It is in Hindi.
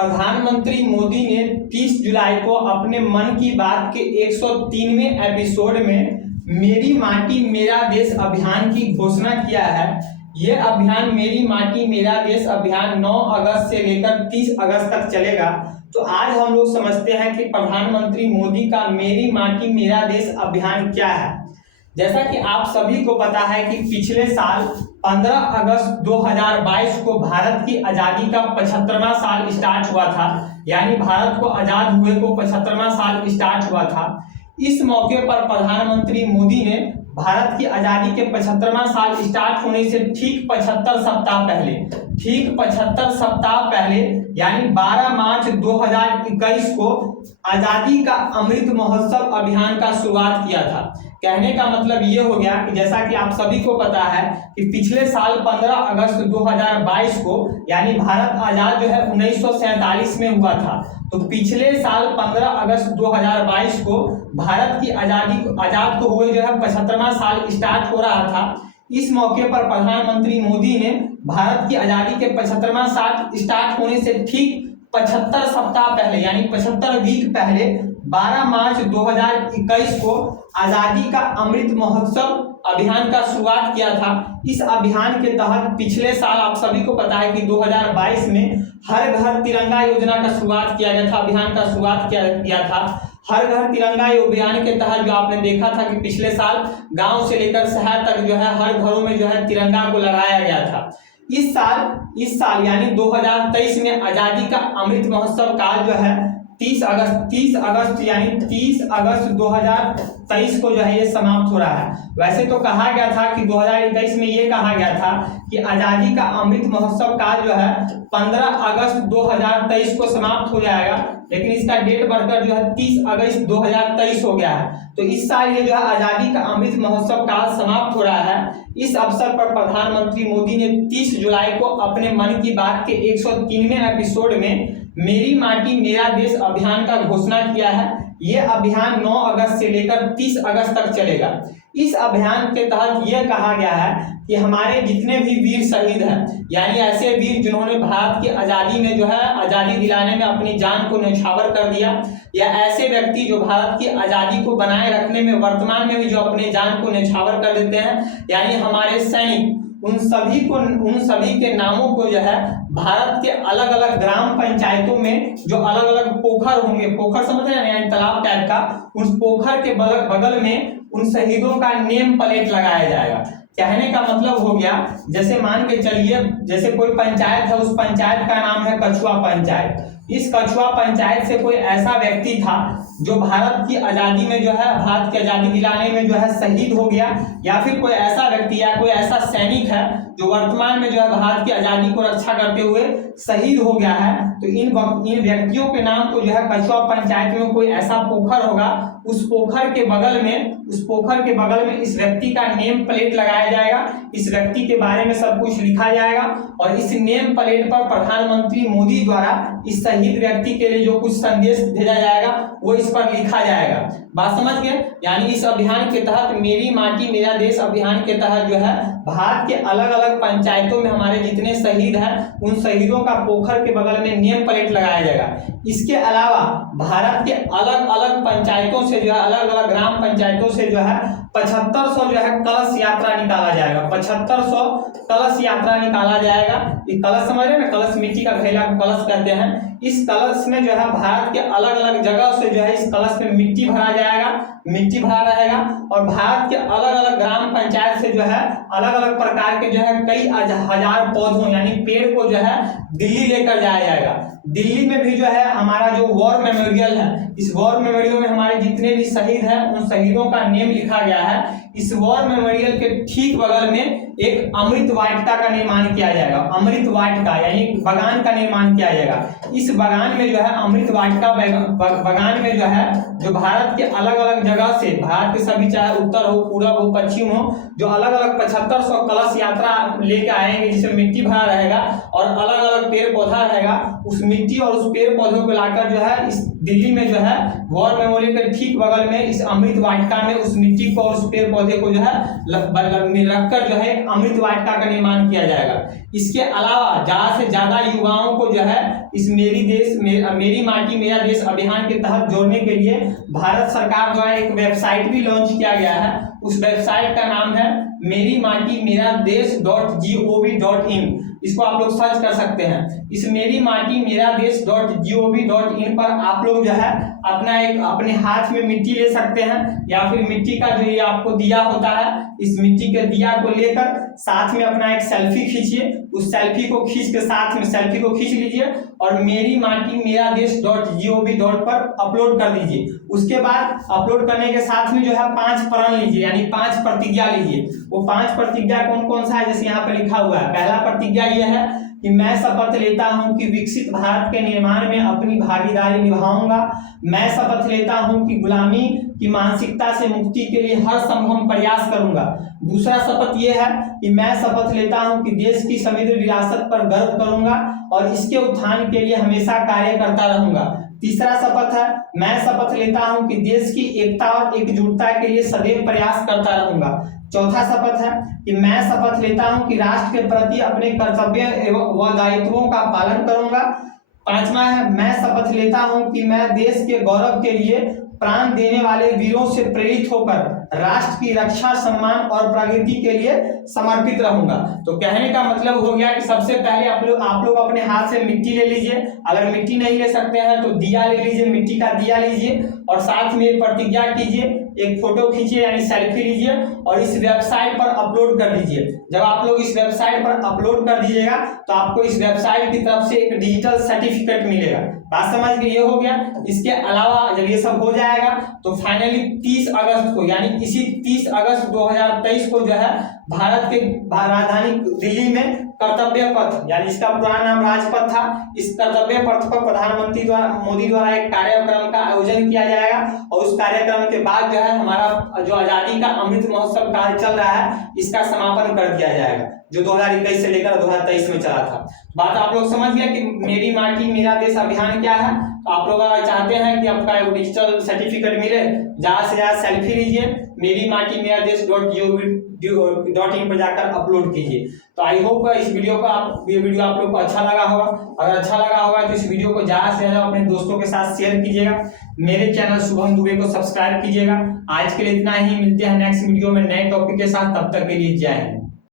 प्रधानमंत्री मोदी ने 30 जुलाई को अपने मन की बात के 103वें एपिसोड में मेरी माटी मेरा देश अभियान की घोषणा किया है। यह अभियान मेरी माटी मेरा देश अभियान 9 अगस्त से लेकर 30 अगस्त तक चलेगा। तो आज हम लोग समझते हैं कि प्रधानमंत्री मोदी का मेरी माटी मेरा देश अभियान क्या है। जैसा कि आप सभी को पता है कि पिछले साल 15 अगस्त 2022 को भारत की आज़ादी का 75वां साल स्टार्ट हुआ था, यानी भारत को आज़ाद हुए को 75वां साल स्टार्ट हुआ था। इस मौके पर प्रधानमंत्री मोदी ने भारत की आज़ादी के 75वां साल स्टार्ट होने से ठीक 75 सप्ताह पहले यानी 12 मार्च 2021 को आज़ादी का अमृत महोत्सव अभियान का शुरुआत किया था। कहने का मतलब ये हो गया कि जैसा कि आप सभी को पता है कि पिछले साल 15 अगस्त 2022 को यानी भारत आज़ाद जो है 1947 में हुआ था। तो पिछले साल 15 अगस्त 2022 को भारत की आज़ाद को हुए जो है 75वां साल स्टार्ट हो रहा था। इस मौके पर प्रधानमंत्री मोदी ने भारत की आज़ादी के 75वां साल स्टार्ट होने से ठीक 75 सप्ताह पहले यानी 75 वीक पहले 12 मार्च 2021 को आज़ादी का अमृत महोत्सव अभियान का शुरुआत किया था। इस अभियान के तहत पिछले साल आप सभी को पता है कि 2022 में हर घर तिरंगा योजना का शुरुआत किया गया था, अभियान का शुरुआत किया था। हर घर तिरंगा अभियान के तहत जो आपने देखा था कि पिछले साल गांव से लेकर शहर तक जो है हर घरों में जो है तिरंगा को लगाया गया था। इस साल यानी 2023 में आज़ादी का अमृत महोत्सव काल जो है 30 अगस्त यानी 30 अगस्त 2023 को जो है ये समाप्त हो रहा है। वैसे तो कहा गया था कि 2021 में ये कहा गया था कि आज़ादी का अमृत महोत्सव काल जो है 15 अगस्त 2023 को समाप्त हो जाएगा, लेकिन इसका डेट बढ़कर जो है 30 अगस्त 2023 हो गया है। तो इस साल ये जो है आज़ादी का अमृत महोत्सव काल समाप्त हो रहा है। इस अवसर पर प्रधानमंत्री मोदी ने 30 जुलाई को अपने मन की बात के 103वें एपिसोड में मेरी माटी मेरा देश अभियान का घोषणा किया है। यह अभियान 9 अगस्त से लेकर 30 अगस्त तक चलेगा। इस अभियान के तहत यह कहा गया है कि हमारे जितने भी वीर शहीद हैं, यानी ऐसे वीर जिन्होंने भारत की आज़ादी में जो है आज़ादी दिलाने में अपनी जान को न्यौछावर कर दिया, या ऐसे व्यक्ति जो भारत की आज़ादी को बनाए रखने में वर्तमान में भी जो अपने जान को न्यौछावर कर देते हैं, यानी हमारे सैनिक, उन सभी के नामों को जो है भारत के अलग अलग ग्राम पंचायतों में जो अलग अलग पोखर होंगे, पोखर समझ रहे हैं यानी तालाब टाइप का, उस पोखर के बगल में उन शहीदों का नेम प्लेट लगाया जाएगा। कहने का मतलब हो गया, जैसे मान के चलिए जैसे कोई पंचायत है, उस पंचायत का नाम है कछुआ पंचायत। इस कछुआ पंचायत से कोई ऐसा व्यक्ति था जो भारत की आज़ादी में जो है भारत की आज़ादी दिलाने में जो है शहीद हो गया, या फिर कोई ऐसा व्यक्ति या कोई ऐसा सैनिक है जो वर्तमान में जो है भारत की आज़ादी को रक्षा करते हुए शहीद हो गया है, तो इन व्यक्तियों के नाम को जो है कछुआ पंचायत में कोई ऐसा पोखर होगा, उस पोखर के बगल में इस व्यक्ति का नेम प्लेट लगाया जाएगा। इस व्यक्ति के बारे में सब कुछ लिखा जाएगा और इस नेम प्लेट पर प्रधानमंत्री मोदी द्वारा इस शहीद व्यक्ति के लिए जो कुछ संदेश भेजा जाएगा वो इस पर लिखा जाएगा। बात समझ गए? यानी इस अभियान के तहत मेरी माटी मेरा देश अभियान के तहत जो है भारत के अलग अलग पंचायतों में हमारे जितने शहीद हैं उन शहीदों का पोखर के बगल में नेम प्लेट लगाया जाएगा। इसके अलावा भारत के अलग अलग पंचायतों से जो है अलग अलग ग्राम पंचायतों से जो है 7500 जो है कलश यात्रा निकाला जाएगा। 7500 कलश यात्रा निकाला जाएगा। ये कलश समझ रहे हैं ना, कलश मिट्टी का घैला को कलश कहते हैं। इस कलश में जो है भारत के अलग अलग जगह से जो है इस कलश में मिट्टी भरा रहेगा और भारत के अलग अलग ग्राम पंचायत से जो है अलग अलग प्रकार के जो है कई हजार पौधों यानी पेड़ को जो है दिल्ली लेकर जाया जाएगा। दिल्ली में भी जो है हमारा जो वॉर मेमोरियल है, इस वॉर मेमोरियल में हमारे जितने भी शहीद हैं उन शहीदों का नेम लिखा गया है। इस वॉर मेमोरियल के ठीक बगल में एक अमृत वाटिका का निर्माण किया जाएगा। अमृत वाटिका यानी बगान का निर्माण किया जाएगा। इस बगान में जो है अमृत वाटिका बगान में जो है जो भारत के अलग अलग जगह से, भारत के सभी चाहे उत्तर हो, पूरब हो, पश्चिम हो, जो अलग अलग 7500 कलश यात्रा लेके आएंगे जिसमें मिट्टी भरा रहेगा और अलग अलग पेड़ पौधा रहेगा, उस मिट्टी और उस पेड़ पौधों को लाकर जो है इस दिल्ली में जो है वॉर मेमोरियल के ठीक बगल में इस अमृत वाटिका में उस मिट्टी को और उस पेड़ पौधे को जो है रखकर जो है अमृत वाटिका का निर्माण किया जाएगा। इसके अलावा ज्यादा से ज्यादा युवाओं को जो है इस मेरी माटी मेरा देश अभियान के तहत जोड़ने के लिए भारत सरकार द्वारा एक वेबसाइट भी लॉन्च किया गया है। उस वेबसाइट का नाम है merimatimeradesh.gov.in। इसको आप लोग सर्च कर सकते हैं। इस merimatimeradesh.gov.in पर आप लोग जो है अपने हाथ में मिट्टी ले सकते हैं, या फिर मिट्टी का जो ये आपको दिया होता है, इस मिट्टी के दिया को लेकर साथ में अपना एक सेल्फी खींचिए। उस सेल्फी को खींच के साथ में सेल्फी को खींच लीजिए और merimatimeradesh.gov पर अपलोड कर दीजिए। उसके बाद अपलोड करने के साथ में जो है 5 प्रण लीजिए, यानी 5 प्रतिज्ञा लीजिए। वो 5 प्रतिज्ञा कौन कौन सा है, जैसे यहाँ पे लिखा हुआ है। पहला प्रतिज्ञा ये है कि मैं शपथ लेता हूं कि विकसित भारत के निर्माण में अपनी भागीदारी निभाऊंगा। मैं शपथ लेता हूं कि गुलामी की मानसिकता से मुक्ति के लिए हर संभव प्रयास करूंगा। दूसरा शपथ यह है कि मैं शपथ लेता हूं कि देश की समृद्ध विरासत पर गर्व करूंगा और इसके उत्थान के लिए हमेशा कार्य करता रहूंगा। तीसरा शपथ है, मैं शपथ लेता हूं कि देश की एकता और एकजुटता के लिए सदैव प्रयास करता रहूंगा। चौथा शपथ है कि मैं शपथ लेता हूं कि राष्ट्र के प्रति अपने कर्तव्य एवं व दायित्वों का पालन करूंगा। पांचवा है, मैं शपथ लेता हूं कि मैं देश के गौरव के लिए प्राण देने वाले वीरों से प्रेरित होकर राष्ट्र की रक्षा, सम्मान और प्रगति के लिए समर्पित रहूंगा। तो कहने का मतलब हो गया कि सबसे पहले आप लोग अपने हाथ से मिट्टी ले लीजिए। अगर मिट्टी नहीं ले सकते हैं तो दिया ले लीजिए, मिट्टी का दिया लीजिए और साथ में प्रतिज्ञा कीजिए, एक फोटो खींचिए यानी सेल्फी लीजिए और इस वेबसाइट पर अपलोड कर दीजिए। जब आप लोग इस वेबसाइट पर अपलोड कर दीजिएगा तो आपको इस वेबसाइट की तरफ से एक डिजिटल सर्टिफिकेट मिलेगा। बात समझ के ये हो गया। इसके अलावा जब ये सब हो जाएगा तो फाइनली 30 अगस्त को, यानी इसी 30 अगस्त 2023 को जो है भारत के राजधानी दिल्ली में कर्तव्य पथ, यानी इसका पुराना नाम राजपथ था, इस कर्तव्य पथ पर प्रधानमंत्री मोदी द्वारा एक कार्यक्रम का आयोजन किया जाएगा और उस कार्यक्रम के बाद जो है हमारा जो आजादी का अमृत महोत्सव कार्य चल रहा है इसका समापन कर दिया जाएगा, जो 2021 से लेकर 2023 में चला था। बात आप लोग समझ गया कि मेरी माटी मेरा देश अभियान क्या है। तो आप लोग अगर चाहते हैं कि आपका एक डिजिटल सर्टिफिकेट मिले, ज्यादा से ज्यादा सेल्फी लीजिए, मेरी माटी मेरा देश .gov.in पर जाकर अपलोड कीजिए। तो आई होप ये वीडियो आप लोग को अच्छा लगा होगा। अगर अच्छा लगा होगा तो इस वीडियो को ज्यादा से ज्यादा अपने दोस्तों के साथ शेयर कीजिएगा। मेरे चैनल शुभम दुबे को सब्सक्राइब कीजिएगा। आज के लिए इतना ही, मिलते हैं नेक्स्ट वीडियो में नए टॉपिक के साथ। तब तक के लिए जय हिंद।